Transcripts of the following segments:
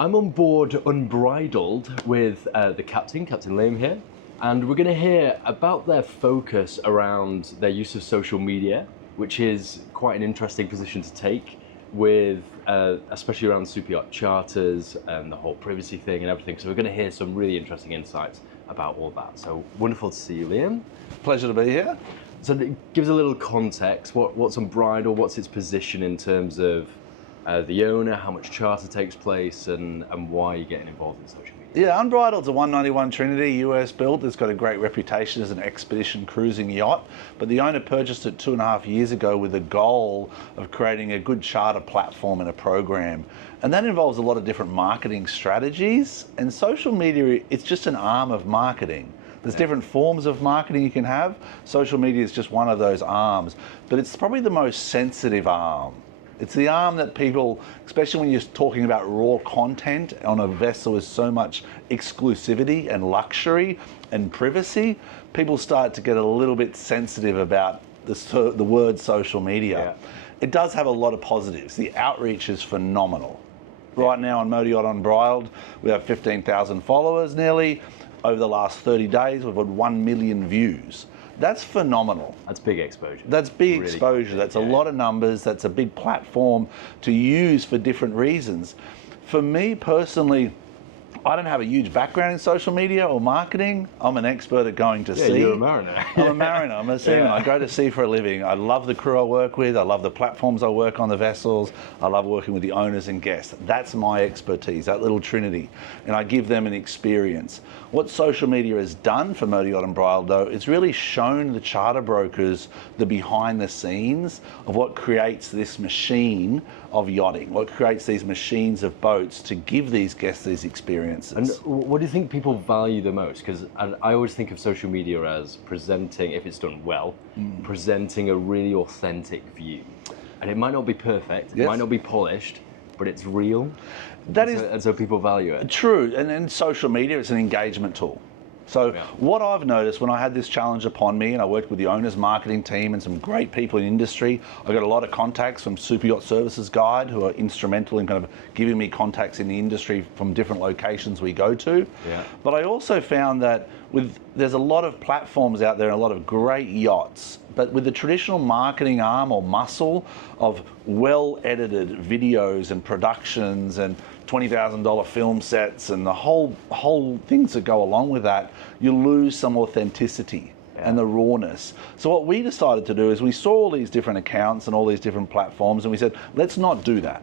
I'm on board Unbridled with the captain, Captain Liam here, and we're going to hear about their focus around their use of social media, which is quite an interesting position to take with, especially around super yacht charters and the whole privacy thing and everything. So we're going to hear some really interesting insights about all that. So wonderful to see you, Liam. Pleasure to be here. So give us a little context. What's Unbridled? What's its position in terms of the owner, how much charter takes place, and why you're getting involved in social media? Yeah, Unbridled's a 191 Trinity, US built. It's got a great reputation as an expedition cruising yacht, but the owner purchased it 2.5 years ago with the goal of creating a good charter platform and a program. And that involves a lot of different marketing strategies, and social media, it's just an arm of marketing. There's different forms of marketing you can have. Social media is just one of those arms, but it's probably the most sensitive arm. It's the arm that people, especially when you're talking about raw content on a vessel with so much exclusivity and luxury and privacy, people start to get a little bit sensitive about the word social media. Yeah. It does have a lot of positives. The outreach is phenomenal. Right now on Motoryacht Unbridled, we have 15,000 followers nearly. Over the last 30 days, we've had 1 million views. That's phenomenal. That's big exposure. That's big exposure. That's a lot of numbers. That's a big platform to use for different reasons. For me personally, I don't have a huge background in social media or marketing. I'm an expert at going to sea. You're a mariner. I'm a mariner. I'm a seaman. I go to sea for a living. I love the crew I work with. I love the platforms I work on, the vessels. I love working with the owners and guests. That's my expertise, that little trinity. And I give them an experience. What social media has done for Motoryacht Unbridled, though, it's really shown the charter brokers the behind the scenes of what creates this machine of yachting, what creates these machines of boats to give these guests these experiences. And what do you think people value the most? Because I always think of social media as presenting, if it's done well, presenting a really authentic view. And it might not be perfect, it might not be polished, but it's real. And so people value it. True, and in social media, it's an engagement tool. So what I've noticed when I had this challenge upon me, and I worked with the owner's marketing team and some great people in industry, I got a lot of contacts from Super Yacht Services Guide who are instrumental in kind of giving me contacts in the industry from different locations we go to. Yeah. But I also found that there's a lot of platforms out there and a lot of great yachts, but with the traditional marketing arm or muscle of well-edited videos and productions and $20,000 film sets and the whole things that go along with that, you lose some authenticity and the rawness. So what we decided to do is we saw all these different accounts and all these different platforms, and we said, let's not do that.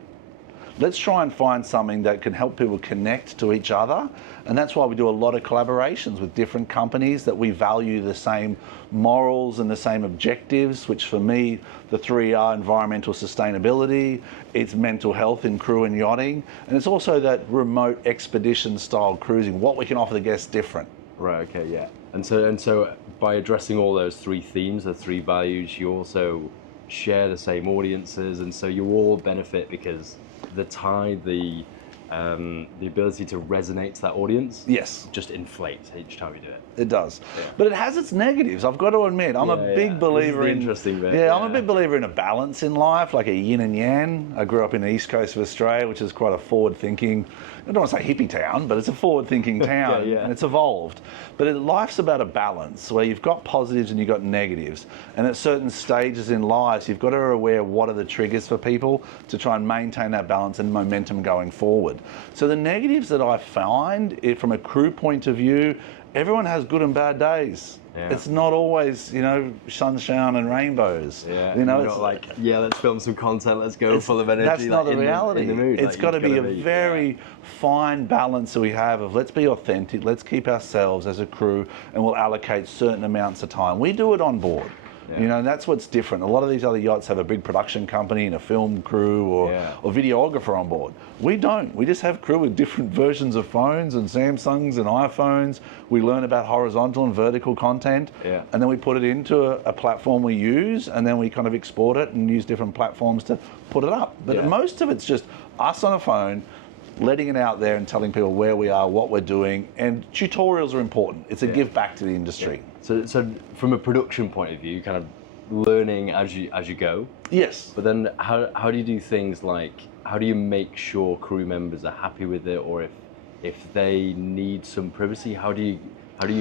Let's try and find something that can help people connect to each other. And that's why we do a lot of collaborations with different companies that we value the same morals and the same objectives, which for me, the three are environmental sustainability, it's mental health in crew and yachting, and it's also that remote expedition style cruising, what we can offer the guests different. Right, okay, yeah. And so by addressing all those three themes, the three values, you also share the same audiences, and so you all benefit because the ability to resonate to that audience just inflates each time you do it. It does. Yeah. But it has its negatives, I've got to admit. I'm a big believer in interesting bit. I'm a big believer in a balance in life, like a yin and yang. I grew up in the east coast of Australia, which is quite a forward-thinking, I don't want to say hippie town, but it's a forward-thinking town and it's evolved. But life's about a balance where you've got positives and you've got negatives. And at certain stages in life, you've got to be aware what are the triggers for people to try and maintain that balance and momentum going forward. So the negatives that I find, from a crew point of view, everyone has good and bad days. Yeah. It's not always, sunshine and rainbows. Yeah. It's like, let's film some content, let's go full of energy. That's not the reality. In the mood. It's got to be a very fine balance that we have of let's be authentic, let's keep ourselves as a crew, and we'll allocate certain amounts of time. We do it on board. Yeah. And that's what's different. A lot of these other yachts have a big production company and a film crew or videographer on board. We don't. We just have crew with different versions of phones and Samsungs and iPhones. We learn about horizontal and vertical content, and then we put it into a platform we use, and then we kind of export it and use different platforms to put it up. But most of it's just us on a phone, letting it out there and telling people where we are, what we're doing, and tutorials are important. It's a give back to the industry. So from a production point of view, kind of learning as you go. Yes. But then how do you do things like how do you make sure crew members are happy with it, or if they need some privacy, how do you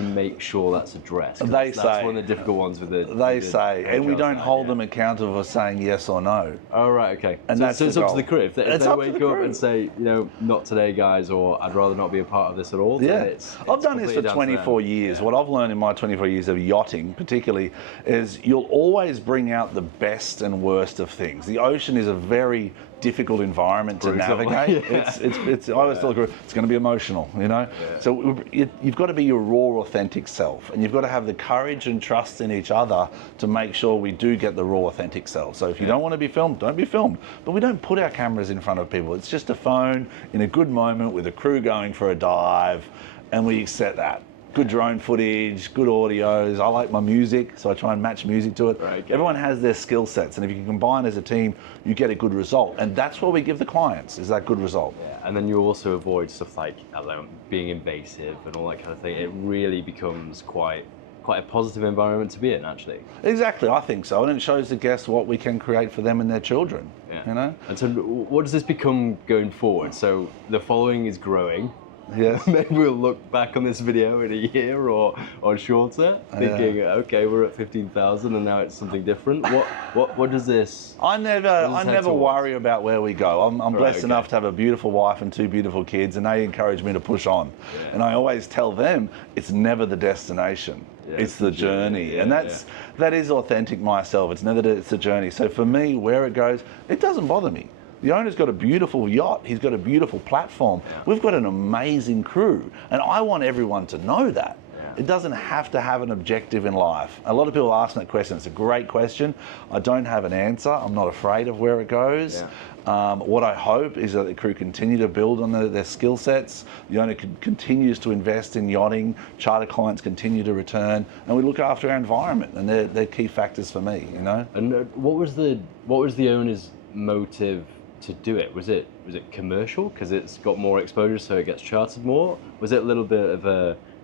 make sure that's addressed? That's one of the difficult ones with it. They say, and we don't hold them accountable for saying yes or no. Oh, right, okay. And so that's it's up to the crew. If they wake up and say, you know, not today, guys, or I'd rather not be a part of this at all. Yeah, it's I've done this for 24 years. What I've learned in my 24 years of yachting, particularly, is you'll always bring out the best and worst of things. The ocean is a very difficult environment to navigate. It's I always tell the crew, it's going to be emotional, you know. Yeah. So you've got to be your raw, authentic self, and you've got to have the courage and trust in each other to make sure we do get the raw, authentic self. So if you don't want to be filmed, don't be filmed. But we don't put our cameras in front of people. It's just a phone in a good moment with a crew going for a dive, and we accept that. Good drone footage, good audios. I like my music, so I try and match music to it. Right, okay. Everyone has their skill sets, and if you can combine as a team, you get a good result. And that's what we give the clients, is that good result. Yeah, and then you also avoid stuff like, I don't know, being invasive and all that kind of thing. It really becomes quite a positive environment to be in, actually. Exactly, I think so. And it shows the guests what we can create for them and their children, you know? And so what does this become going forward? So the following is growing. Yeah. Maybe we'll look back on this video in a year or shorter, thinking, okay, we're at 15,000 and now it's something different. What does this? I never worry about where we go. I'm blessed enough to have a beautiful wife and 2 beautiful kids, and they encourage me to push on. Yeah. And I always tell them it's never the destination. Yeah, it's the journey. And that is authentic myself. It's the journey. So for me, where it goes, it doesn't bother me. The owner's got a beautiful yacht. He's got a beautiful platform. Yeah. We've got an amazing crew. And I want everyone to know that. Yeah. It doesn't have to have an objective in life. A lot of people ask that question. It's a great question. I don't have an answer. I'm not afraid of where it goes. Yeah. What I hope is that the crew continue to build on their skill sets. The owner continues to invest in yachting. Charter clients continue to return. And we look after our environment. And they're key factors for me, you know. And what was the owner's motive to do it? Was it commercial because it's got more exposure, so it gets chartered more? Was it a little bit of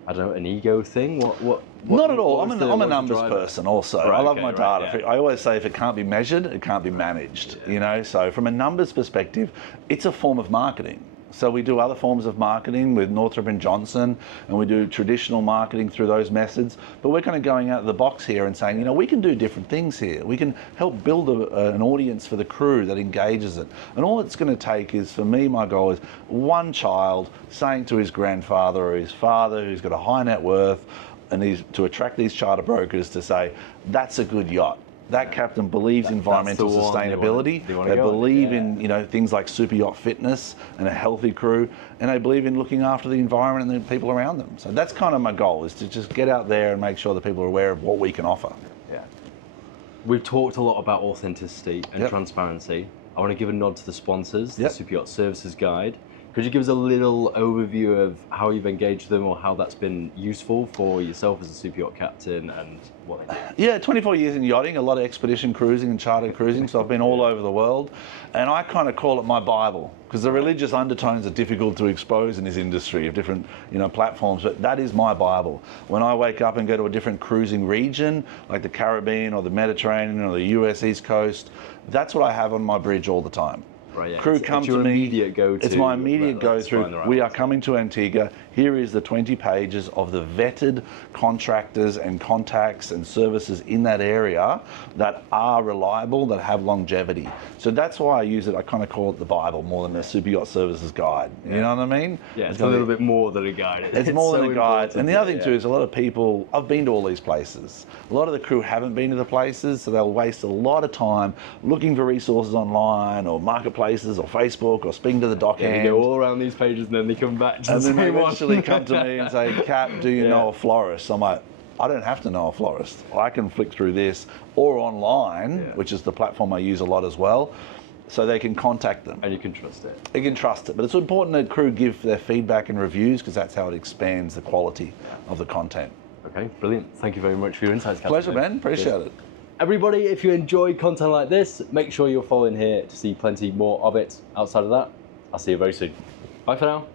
an ego thing? What Not at all. I'm a numbers person also. Right, I love my data. Right, yeah. I always say if it can't be measured, it can't be managed. Yeah. You know, so from a numbers perspective, it's a form of marketing. So we do other forms of marketing with Northrop & Johnson, and we do traditional marketing through those methods. But we're kind of going out of the box here and saying, you know, we can do different things here. We can help build an audience for the crew that engages it. And all it's going to take is, for me, my goal is one child saying to his grandfather or his father who's got a high net worth, and to attract these charter brokers to say, that's a good yacht. That captain believes in environmental sustainability. They believe in, you know, things like super yacht fitness and a healthy crew, and they believe in looking after the environment and the people around them. So that's kind of my goal, is to just get out there and make sure that people are aware of what we can offer. Yeah. We've talked a lot about authenticity and transparency. I want to give a nod to the sponsors, the Super Yacht Services Guide. Could you give us a little overview of how you've engaged them, or how that's been useful for yourself as a super yacht captain and what they do? Yeah, 24 years in yachting, a lot of expedition cruising and charter cruising, so I've been all over the world. And I kind of call it my Bible, because the religious undertones are difficult to expose in this industry of different, you know, platforms, but that is my Bible. When I wake up and go to a different cruising region, like the Caribbean or the Mediterranean or the US East Coast, that's what I have on my bridge all the time. Right, yeah. Crew come to me. It's my immediate go-to. We are coming to Antigua. Here is the 20 pages of the vetted contractors and contacts and services in that area that are reliable, that have longevity. So that's why I use it. I kind of call it the Bible more than a Super Yacht Services Guide. You know what I mean? Yeah, it's a little bit more than a guide. It's more than a guide. And the other thing too is a lot of people, I've been to all these places. A lot of the crew haven't been to the places, so they'll waste a lot of time looking for resources online or marketplaces or Facebook or speaking to the dockhand. They go all around these pages and then they come back to the same one. Come to me and say, Cap, do you know a florist? I'm like, I don't have to know a florist. I can flick through this, or online, which is the platform I use a lot as well, so they can contact them. And you can trust it. They can trust it. But it's important that crew give their feedback and reviews, because that's how it expands the quality of the content. Okay, brilliant. Thank you very much for your insights, Captain. Pleasure, man. Appreciate it. Everybody, if you enjoy content like this, make sure you're following here to see plenty more of it. Outside of that, I'll see you very soon. Bye for now.